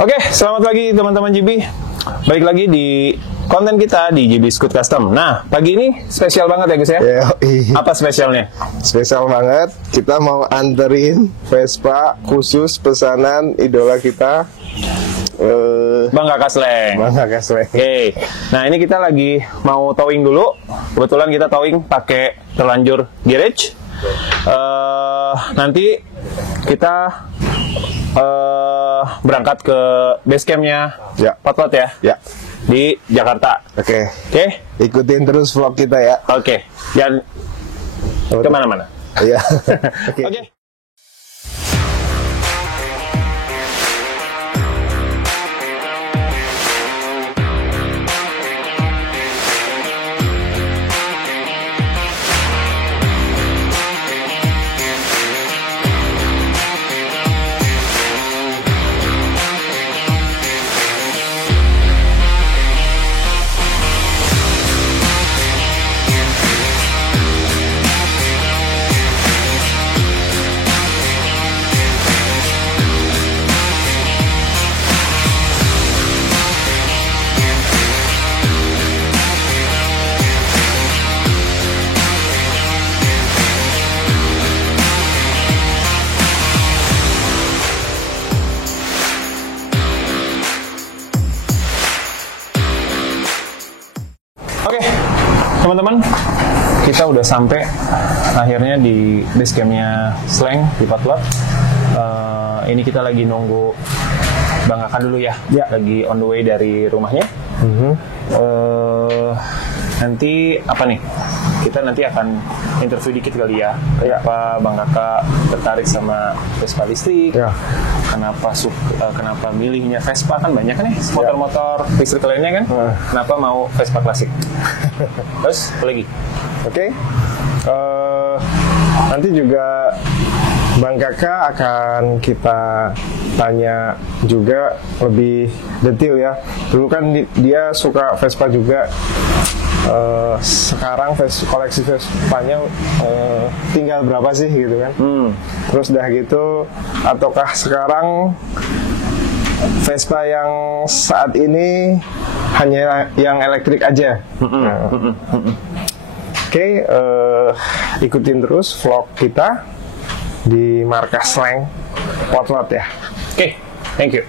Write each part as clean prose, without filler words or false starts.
Oke, selamat pagi teman-teman GB. Balik lagi di konten kita di GB Scoot Custom. Nah, pagi ini spesial banget ya Gus ya? Apa spesialnya? Spesial banget, kita mau anterin Vespa khusus pesanan idola kita, Bang Kakak Sleng. Bang Kakak Sleng. Oke, nah ini kita lagi mau towing dulu. Kebetulan kita towing pakai terlanjur garage. Nanti kita berangkat ke base campnya Potlot ya? Ya. Di Jakarta. Oke. Ikutin terus vlog kita ya. Oke. Jangan kemana-mana. Iya. Oke. Oke, teman-teman, kita udah sampai akhirnya di base campnya Sleng di Potlot. Ini kita lagi nunggu Bang Kakak dulu ya, lagi on the way dari rumahnya. Nanti apa nih? Kita nanti akan interview dikit kali ya. Kenapa Bang Kakak tertarik sama Vespa listrik? Kenapa milihnya Vespa, kan banyak kan nih motor-motor listrik lainnya kan? Kenapa mau Vespa klasik? Terus apa lagi? Oke. Nanti juga Bang Kakak akan kita tanya juga lebih detail ya. Dulu kan dia suka Vespa juga. Sekarang koleksi Vespanya tinggal berapa sih gitu kan? Terus udah gitu, ataukah sekarang Vespa yang saat ini hanya yang elektrik aja? Oke, ikutin terus vlog kita di markas Sleng Potlot ya. Oke, thank you.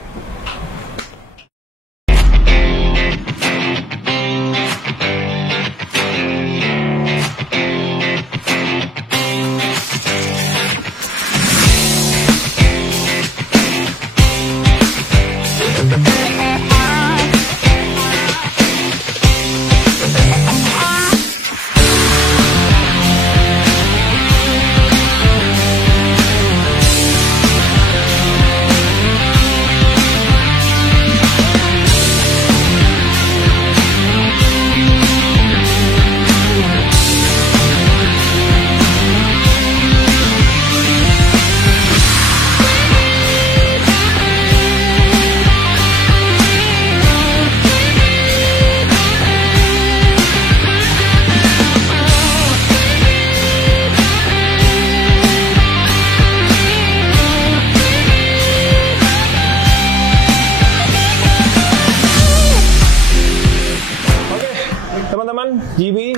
Teman-teman GB,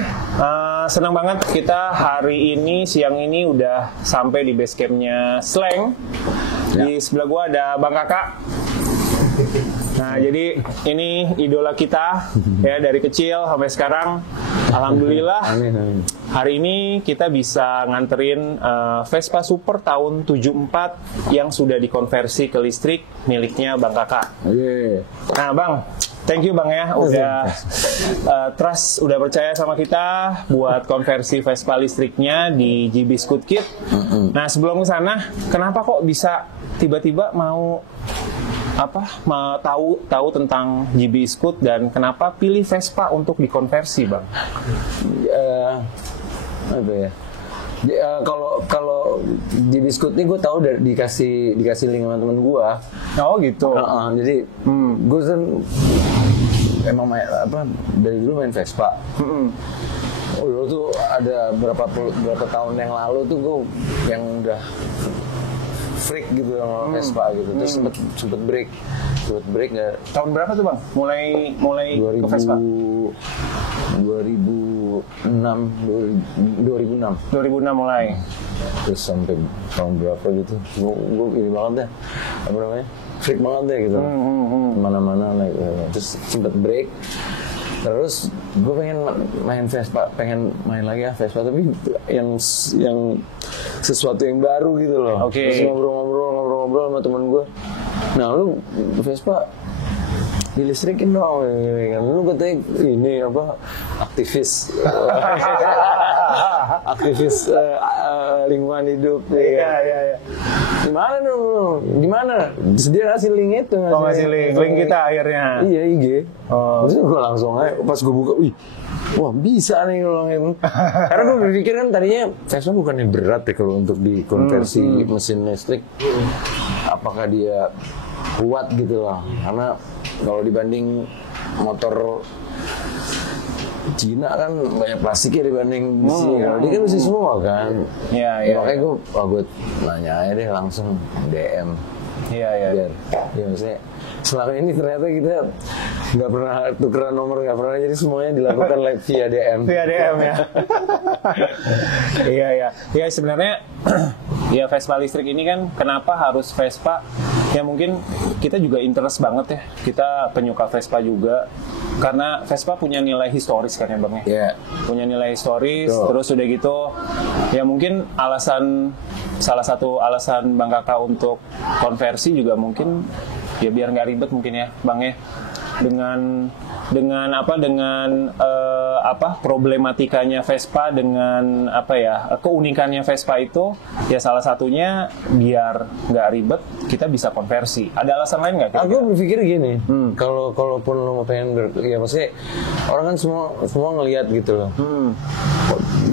senang banget kita hari ini siang ini udah sampai di base campnya Sleng. Di sebelah gua ada Bang Kakak. Nah, jadi ini idola kita ya dari kecil sampai sekarang. Alhamdulillah. Hari ini kita bisa nganterin Vespa Super tahun 74 yang sudah dikonversi ke listrik miliknya Bang Kakak. Nah, Bang, thank you Bang ya, udah trust, udah percaya sama kita buat konversi Vespa listriknya di GB Scoot Kit. Nah, sebelum ke sana, kenapa kok bisa tiba-tiba mau tahu tentang GB Scoot dan kenapa pilih Vespa untuk dikonversi, Bang? Kalau GB Scoot ini gue tahu dikasih link sama temen gue. Oh gitu. Jadi gue kan emang dari dulu main Vespa. Dulu tuh ada berapa tahun yang lalu tuh gue yang udah freak gitu sama Vespa gitu. Terus sempet break nggak. Tahun berapa tuh bang? Mulai ke Vespa? 2006 mulai. Terus sampai tahun berapa gitu, gue ini banget deh, apa namanya, freak banget deh gitu, mana-mana naik. Terus sempet break, terus gue pengen main Vespa, pengen main lagi ya Vespa, tapi yang sesuatu yang baru gitu loh. Oke. Terus ngobrol sama temen gue, nah lu Vespa dilistrikin dong, lu katanya ini apa, aktivis lingkungan hidup. Iya. Gimana dong? Gimana? Dia ngasih link itu. Ngasih link kita akhirnya. Iya, IG. Terus gue langsung aja, pas gue buka, wah bisa nih nolongin. Karena gue berpikir kan tadinya Vespa bukannya berat ya kalau untuk dikonversi mesin listrik. Apakah dia kuat gitu lah? Karena kalau dibanding motor Cina kan banyak plastiknya dibanding besi. Kalau dia kan besi semua kan. Iya. Makanya gue nanya aja deh langsung DM. Iya. Biar, ya maksudnya selama ini ternyata kita nggak pernah tukeran nomor, nggak pernah, jadi semuanya dilakukan via DM. Via DM ya. Iya. Ya sebenarnya ya Vespa listrik ini kan kenapa harus Vespa? Ya mungkin kita juga interest banget ya. Kita penyuka Vespa juga. Karena Vespa punya nilai historis kan ya bang ya. Yeah. Punya nilai historis. Betul. Terus udah gitu, ya mungkin salah satu alasan Bang Kakak untuk konversi juga mungkin ya biar nggak ribet mungkin ya bang ya. Dengan problematikanya Vespa, dengan keunikannya Vespa itu ya salah satunya biar nggak ribet kita bisa konversi. Ada alasan lain nggak? Aku berpikir gini, kalaupun lo mau pengen ya maksudnya orang kan semua ngelihat gitu loh.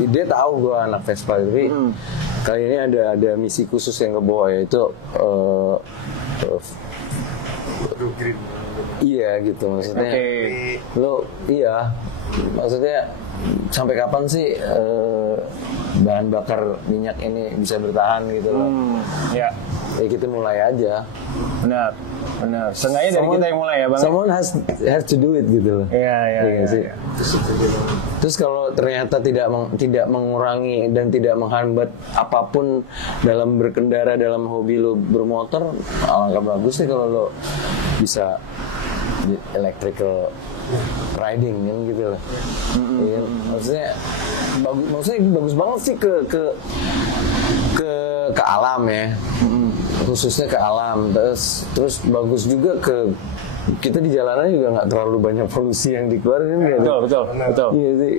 Dia tahu gue anak Vespa, tapi kali ini ada misi khusus yang ke bawah, yaitu iya gitu maksudnya. Lo iya maksudnya sampai kapan sih bahan bakar minyak ini bisa bertahan gitu loh. Ya kita mulai aja. Benar. Sengaja dari kita yang mulai ya bang. Someone has to do it gitu loh. Iya. Terus kalau ternyata tidak mengurangi dan tidak menghambat apapun dalam berkendara, dalam hobi lo bermotor, alangkah bagus sih kalau lo bisa electrical riding kan gitu loh. Ya, maksudnya bagus banget sih ke alam ya. Khususnya ke alam, terus bagus juga ke kita di jalanan juga nggak terlalu banyak polusi yang dikeluarin kan. Betul. Iya sih.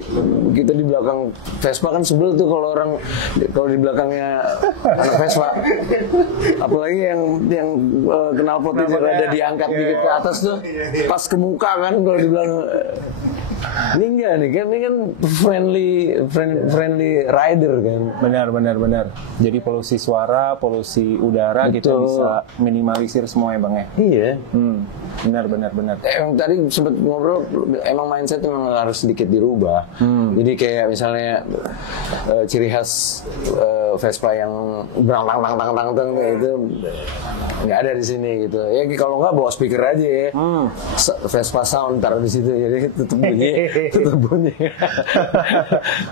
Kita di belakang Vespa kan sebel tuh kalau di belakangnya anak Vespa. Apalagi yang knalpotnya rada diangkat dikit ke atas tuh, pas ke muka kan kalau di belakang. Ini enggak nih kan, ini kan friendly rider kan. Benar. Jadi polusi suara, polusi udara. Betul. Kita bisa minimalisir semua ya bang ya. Iya. Benar. Tadi sempat ngobrol, emang mindset memang harus sedikit dirubah. Jadi kayak misalnya ciri khas Vespa yang tang itu nggak ada di sini gitu. Ya kalau nggak bawa speaker aja ya. Vespa sound taruh di situ, jadi tutup bunyi.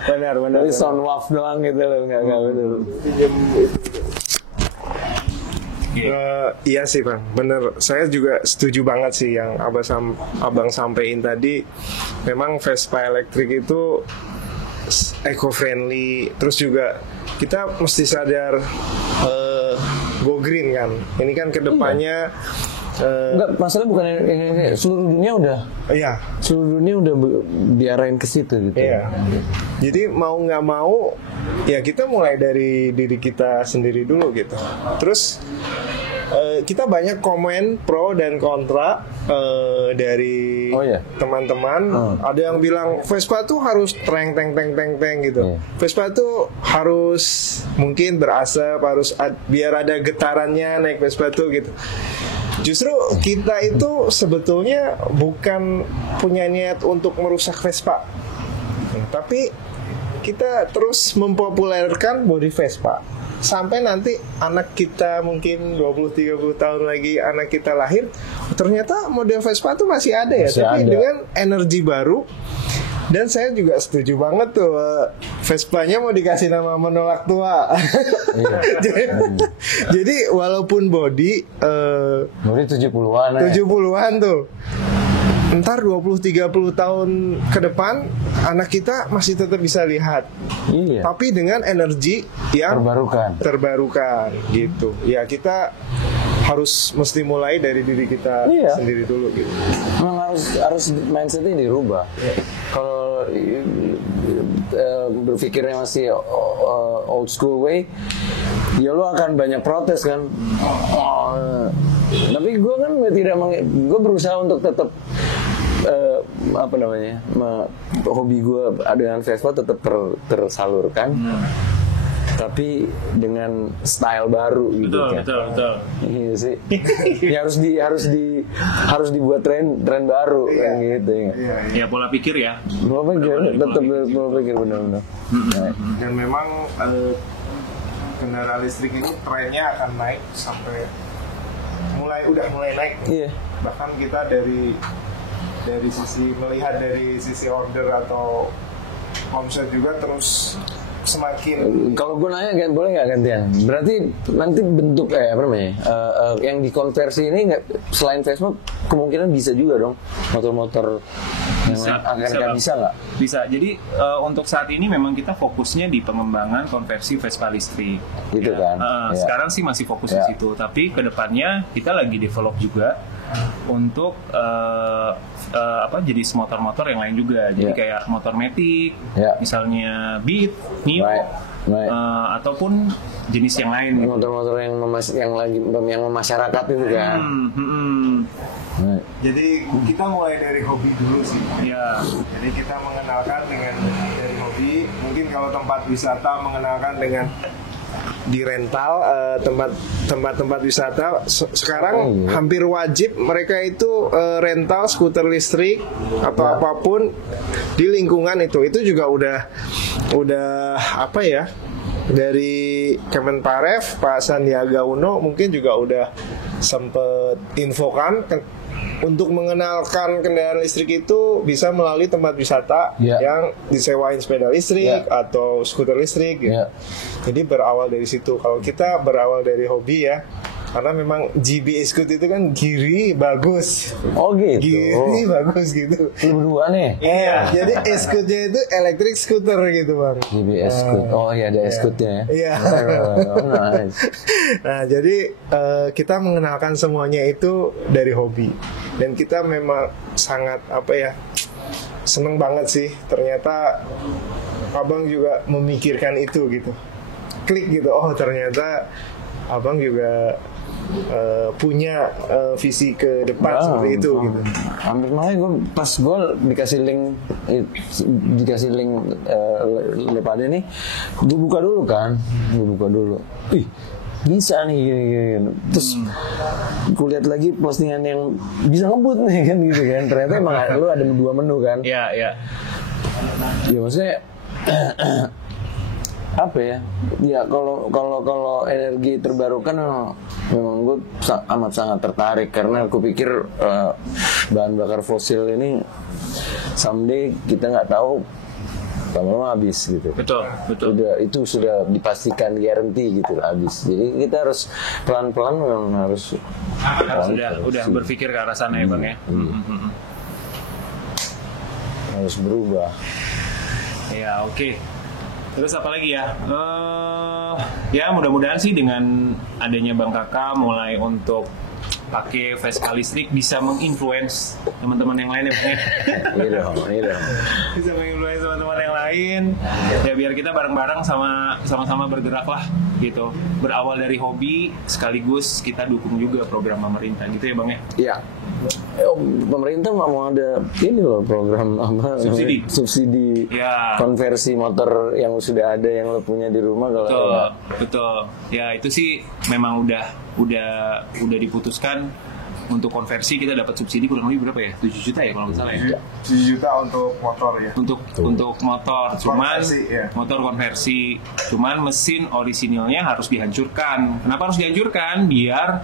Benar. Tapi sound wave doang gitu loh, nggak betul. Iya sih bang, bener. Saya juga setuju banget sih yang abang sampein tadi. Memang Vespa elektrik itu eco-friendly. Terus juga kita mesti sadar go green kan. Ini kan kedepannya. Enggak, masalah bukan ini, seluruh dunia udah. Iya. Seluruh dunia udah diarahin ke situ gitu. Iya. Jadi mau nggak mau, ya kita mulai dari diri kita sendiri dulu gitu. Terus kita banyak komen pro dan kontra dari teman-teman. Ada yang bilang Vespa tuh harus teng gitu. Vespa tuh harus mungkin berasap, harus biar ada getarannya naik Vespa tuh gitu. Justru kita itu sebetulnya bukan punya niat untuk merusak Vespa, tapi kita terus mempopulerkan bodi Vespa. sampai nanti anak kita mungkin 20-30 tahun lagi anak kita lahir, ternyata model Vespa tuh masih ada ya, masih tapi ada. dengan energi baru. Dan saya juga setuju banget tuh, Vespanya mau dikasih nama menolak tua. Jadi walaupun body Body 70-an 70-an tuh, ntar 20-30 tahun ke depan anak kita masih tetap bisa lihat, Iya. tapi dengan energi yang terbarukan gitu. Ya kita harus mesti mulai dari diri kita sendiri dulu gitu. Memang harus mindsetnya dirubah. Kalau berpikirnya masih old school way, ya lo akan banyak protes kan. Tapi gue kan gue berusaha untuk tetap hobi gue dengan Vespa tetap tersalurkan. Tapi dengan style baru gitu kan. Betul. Iya sih. Ya harus dibuat tren baru kan gitu ya. Ya pola pikir ya. Pola pikir benar-benar. Dan memang kendaraan listrik ini trennya akan naik sampai udah mulai naik. Iya. Bahkan kita dari sisi order atau omset juga terus semakin. Kalau gue nanya kan boleh nggak gantian? Berarti nanti bentuk yang dikonversi ini selain Vespa kemungkinan bisa juga dong motor-motor yang bisa nggak? Bisa. Jadi untuk saat ini memang kita fokusnya di pengembangan konversi Vespa listrik. Gitu kan? Sekarang sih masih fokus di situ. Tapi kedepannya kita lagi develop juga untuk jenis motor-motor yang lain juga. Jadi kayak motor Matic, misalnya Beat, Neo, ataupun jenis yang lain. Motor-motor yang memasyarakat itu kan. Jadi kita mulai dari hobi dulu sih. Ya. Jadi kita mengenalkan dari hobi. Mungkin kalau tempat wisata mengenalkan dengan di rental tempat-tempat wisata sekarang hampir wajib mereka itu rental skuter listrik atau apapun di lingkungan itu juga udah apa ya, dari Kemenparev Pak Sandiaga Uno mungkin juga udah sempet infokan untuk mengenalkan kendaraan listrik itu bisa melalui tempat wisata yang disewain sepeda listrik atau skuter listrik gitu. Jadi berawal dari situ. Kalau kita berawal dari hobi ya, karena memang GB e-scooter itu kan giri bagus. Oh gitu. Giri bagus gitu. Berdua nih. Iya. Jadi e-scooter itu electric scooter gitu bang. GB e-scooter. Oh iya ada e-scooternya ya. Iya. Nice. Nah jadi kita mengenalkan semuanya itu dari hobi. Dan kita memang sangat seneng banget sih. Ternyata abang juga memikirkan itu gitu. Klik gitu. Oh ternyata abang juga punya visi ke depan seperti itu gitu. Hampir makanya gue pas gue dikasih link lo pada nih, gue buka dulu. Ih bisa nih gini. Terus gue lihat lagi postingan yang bisa ngebut nih kan gitu kan. Ternyata emang lu ada 2 menu kan. Iya. Ya maksudnya apa ya? Ya kalau energi terbarukan memang gue amat sangat tertarik karena aku pikir bahan bakar fosil ini someday kita nggak tahu lama-lama habis gitu. Betul. Itu sudah dipastikan guarantee gitu habis. Jadi kita harus pelan-pelan memang harus udah berpikir ke arah sana ya bang ya. Harus berubah. Ya oke. Terus apa lagi ya? Ya mudah-mudahan sih dengan adanya Bang Kakak mulai untuk pakai Vespa listrik bisa menginfluence teman-teman yang lain ya Bang ya. Iya dong. Bisa menginfluence teman-teman yang lain. Ya biar kita bareng-bareng sama-sama bergerak lah gitu. Berawal dari hobi sekaligus kita dukung juga program pemerintah gitu ya Bang ya. Iya. Pemerintah mau ada ini loh program apa subsidi konversi motor yang sudah ada yang lo punya di rumah betul ya itu sih memang udah diputuskan untuk konversi kita dapat subsidi kurang lebih berapa ya? 7 juta ya kalau nggak salah ya. 7 juta untuk motor ya. Untuk motor, cuman Konversi, ya. motor konversi, cuman mesin orisinilnya harus dihancurkan. Kenapa harus dihancurkan? Biar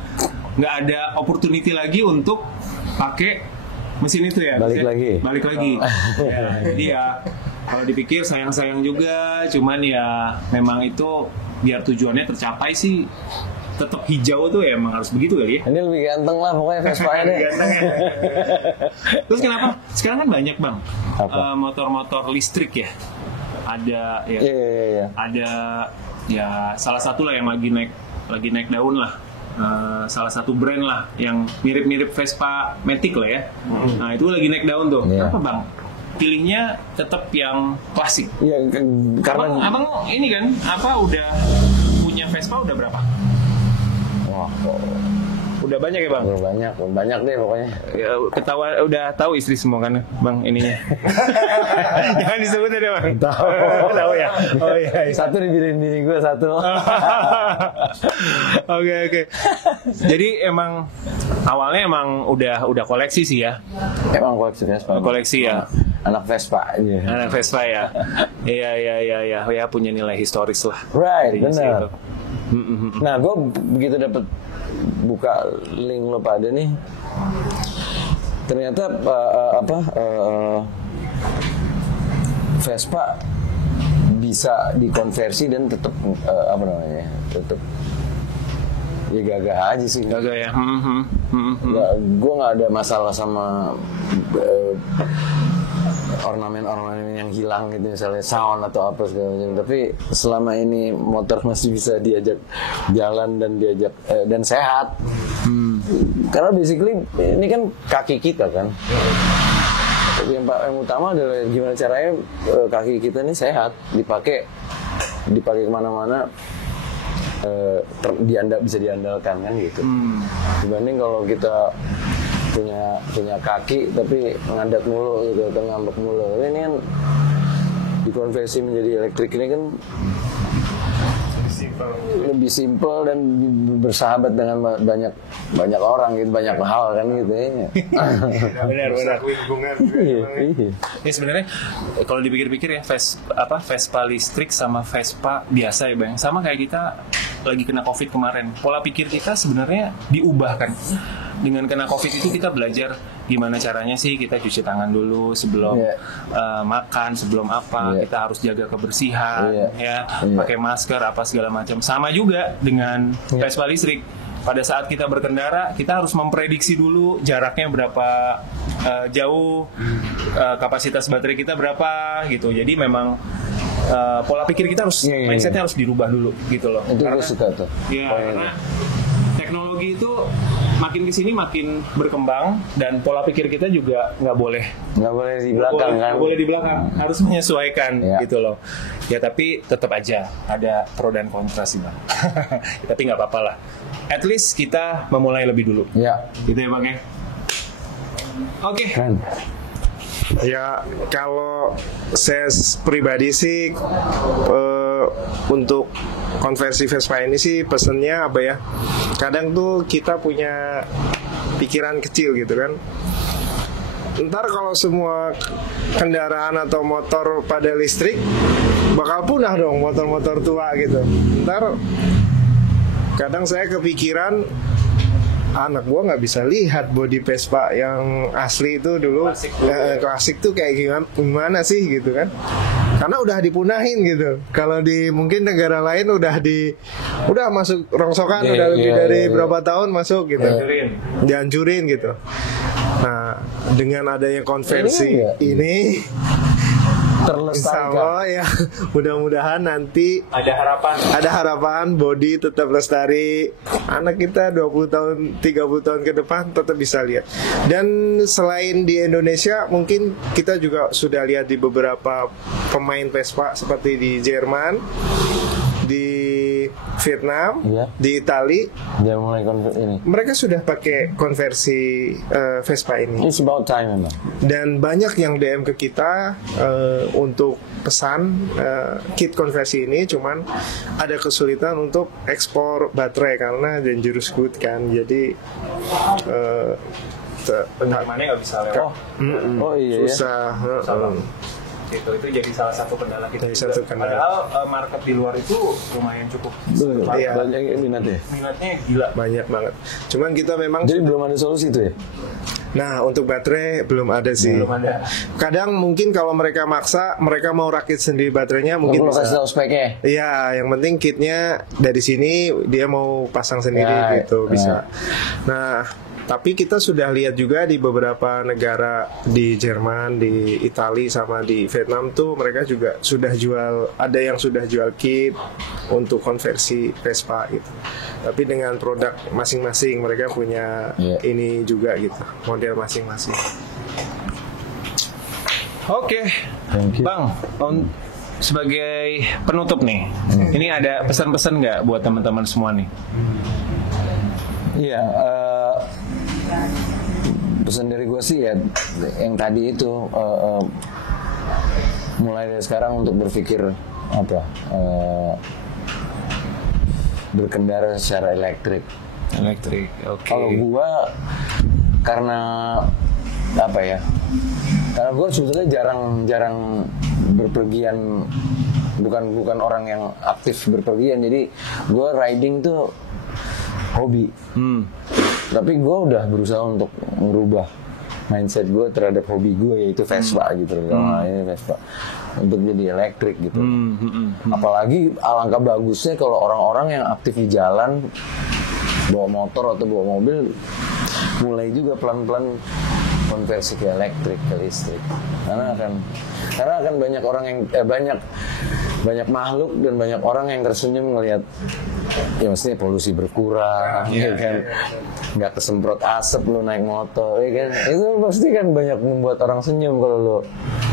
nggak ada opportunity lagi untuk pakai mesin itu ya. Balik lagi. Ya, jadi ya kalau dipikir sayang-sayang juga, cuman ya memang itu biar tujuannya tercapai sih. Tetap hijau tuh ya emang harus begitu kali ya. Ini lebih ganteng lah pokoknya Vespa ini. Terus kenapa? Sekarang kan banyak bang Apa? motor-motor listrik ya. Ada ya. Iya. Ada ya salah satu lah yang lagi naik daun lah. Salah satu brand lah yang mirip-mirip Vespa Matic lah ya. Nah itu lagi naik daun tuh. Iya. Kenapa bang? Pilihnya tetap yang klasik. Iya, karena Abang ini kan udah punya Vespa udah berapa? wah, Udah banyak ya bang? banyak deh pokoknya. Ya, ketawa udah tahu istri semua kan bang ininya. Jangan disebut ya bang. Tahu ya. Oh iya. Satu dibilin bini gue satu. Oke. Jadi emang awalnya emang udah koleksi sih ya. Emang koleksi Vespa. Koleksi ya. Anak Vespa. Iya. Anak Vespa ya. Iya. Ya punya nilai historis lah. Right, Intinya sih benar. itu. Nah, gue begitu dapet buka link lo pada nih, ternyata Vespa bisa dikonversi dan tetap tetap ya gagah aja sih. Gagah ya. Gue nggak ada masalah sama ornamen-ornamen yang hilang gitu, misalnya sound atau apa segala macam. Tapi selama ini motor masih bisa diajak jalan dan dan sehat. Karena basically ini kan kaki kita kan. Yang utama adalah gimana caranya kaki kita ini sehat, dipakai kemana-mana. Bisa diandalkan kan gitu. Dibanding kalau kita punya kaki tapi ngadat mulu gitu atau ngambek mulu. Ini kan dikonversi menjadi elektrik ini kan lebih simpel dan bersahabat dengan banyak orang gitu, banyak hal kan gitu ya. Benar. Iya. Ya sebenarnya kalau dipikir-pikir ya Vespa listrik sama Vespa biasa ya bang, sama kayak kita lagi kena COVID kemarin. Pola pikir kita sebenarnya diubahkan. Dengan kena COVID itu kita belajar gimana caranya sih kita cuci tangan dulu sebelum makan, sebelum apa, kita harus jaga kebersihan, pakai masker apa segala macam. Sama juga dengan Vespa listrik. Pada saat kita berkendara, kita harus memprediksi dulu jaraknya berapa jauh, kapasitas baterai kita berapa gitu. Jadi memang pola pikir kita harus mindsetnya harus dirubah dulu gitu loh. Itu gue suka tuh. Iya, karena teknologi itu makin kesini makin berkembang dan pola pikir kita juga nggak boleh di belakang kan. Nggak boleh di belakang, harus menyesuaikan gitu loh. Ya tapi tetap aja ada pro dan kontra sih bang. Tapi nggak apa-apa lah. At least kita memulai lebih dulu. Ya. Gitu ya bang ya. Oke. Ya kalau saya pribadi sih untuk konversi Vespa ini sih pesennya apa ya? Kadang tuh kita punya pikiran kecil gitu kan. Ntar kalau semua kendaraan atau motor pada listrik bakal punah dong motor-motor tua gitu. Ntar kadang saya kepikiran anak gua nggak bisa lihat bodi Vespa yang asli itu dulu klasik tuh kayak gimana sih gitu kan, karena udah dipunahin gitu. Kalau di mungkin negara lain udah masuk rongsokan, udah lebih dari berapa tahun masuk gitu, dihancurin gitu. Nah dengan adanya konversi ini terlestarikan. Ya, mudah-mudahan nanti ada harapan body tetap lestari. Anak kita 20 tahun, 30 tahun ke depan tetap bisa lihat. Dan selain di Indonesia, mungkin kita juga sudah lihat di beberapa pemain Vespa seperti di Jerman, di Vietnam, Iya. di Itali, Dia mulai ini. mereka sudah pakai konversi Vespa ini. It's about time memang. Dan banyak yang DM ke kita untuk pesan kit konversi ini, cuman ada kesulitan untuk ekspor baterai karena dangerous good kan. Jadi Penerimaannya nggak bisa lewat. Oh iya ya. susah. Itu jadi salah satu kendala kita. Jadi satu juga. kendala. Padahal market di luar itu lumayan cukup. Iya. Banyak yang minatnya. Minatnya gila. Banyak banget. Cuman kita memang Jadi belum ada solusi itu ya? nah untuk baterai belum ada sih. Belum ada. Kadang mungkin kalau mereka maksa, mereka mau rakit sendiri baterainya mungkin Perlu bisa. kasih tahu speknya. Iya, yang penting kitnya dari sini dia mau pasang sendiri Ya, gitu ya. bisa. Nah, tapi kita sudah lihat juga di beberapa negara di Jerman, di Italia sama di Vietnam tuh mereka juga sudah jual, ada yang sudah jual kit untuk konversi Vespa gitu. Tapi dengan produk masing-masing mereka punya Iya. ini juga gitu, model masing-masing. Oke, Thank you. Bang. Sebagai penutup nih, ini ada pesan-pesan nggak buat teman-teman semua nih? Iya, pesan dari gue sih ya yang tadi itu mulai dari sekarang untuk berpikir berkendara secara elektrik. Elektrik, oke. Kalau gue karena apa ya? Karena gue sebetulnya jarang berpergian, bukan orang yang aktif berpergian. Jadi gue riding tuh hobi. Tapi gue udah berusaha untuk merubah mindset gue terhadap hobi gue, yaitu Vespa gitu loh. Ini Vespa untuk jadi elektrik gitu. Apalagi alangkah bagusnya kalau orang-orang yang aktif di jalan bawa motor atau bawa mobil mulai juga pelan-pelan konversi ke elektrik, ke listrik. Karena akan banyak orang yang banyak makhluk dan banyak orang yang tersenyum ngelihat ya maksudnya polusi berkurang, ya kan, nggak kesemprot asap lu naik motor, ya kan, itu pasti kan banyak membuat orang senyum kalau lu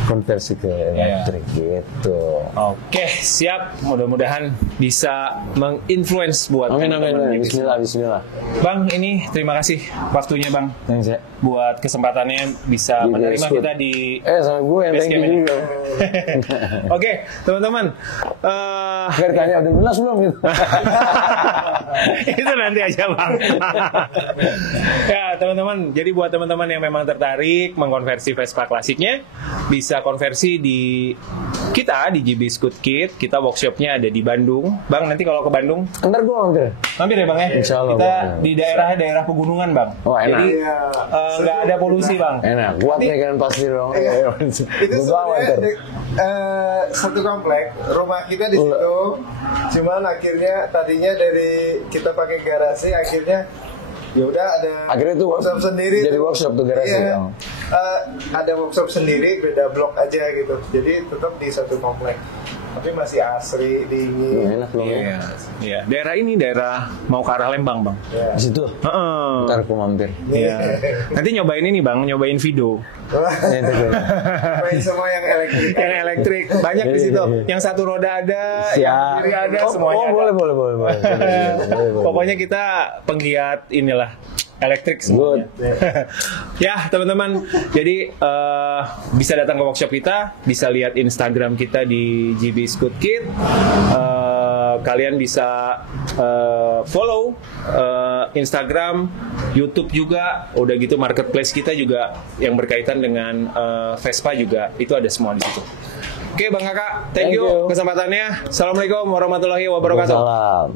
konversi ke elektrik gitu. Oke, siap. Mudah-mudahan bisa menginfluence buat Amin. teman-teman. Bismillah. Bang, ini terima kasih waktunya Bang. Thanks ya. Buat kesempatannya bisa Di menerima Basecamp. kita di Sama gue yang thank you juga. Oke, teman-teman. Gak ditanya udah belas belum gitu. Itu nanti aja Bang. Ya teman-teman, jadi buat teman-teman yang memang tertarik mengkonversi Vespa klasiknya, bisa konversi di kita di GB Scoot Kit. Kita workshopnya ada di Bandung. Bang, nanti kalau ke Bandung Ntar gue mampir. mampir ya Bang ya. Insya Allah, Kita Bang. di daerah pegunungan Bang. Oh, enak. Jadi nggak ada polusi Bang. Enak, kuatnya kan pasti dong. Itu Gue bawa ntar. sebenarnya satu komplek, rumah kita di situ. Cuman akhirnya tadinya dari kita pakai garasi, akhirnya ya udah ada Akhirnya tuh workshop sendiri. jadi tuh. workshop tuh garasi, Iya. Bang. Ada workshop sendiri, beda blok aja gitu. Jadi tetap di satu komplek. Tapi masih asri, dingin. Enak dong. Iya. Iya. Daerah ini daerah mau ke arah Lembang Bang. Ya. Di situ. Heeh. Ntar aku mampir. Iya. Nanti nyobain ini Bang, nyobain Vido. Main semua yang elektrik. Yang elektrik banyak di situ. Yang satu roda ada, yang kiri ada, semuanya ada. boleh. Pokoknya kita penggiat inilah elektrik semuanya. Ya teman-teman, jadi bisa datang ke workshop kita, bisa lihat Instagram kita di GB Scoot Kit. Kalian bisa follow Instagram, YouTube juga. Udah gitu marketplace kita juga yang berkaitan dengan Vespa juga itu ada semua di situ. Oke Bang Kakak, thank you kesempatannya. Assalamualaikum warahmatullahi wabarakatuh. Salam.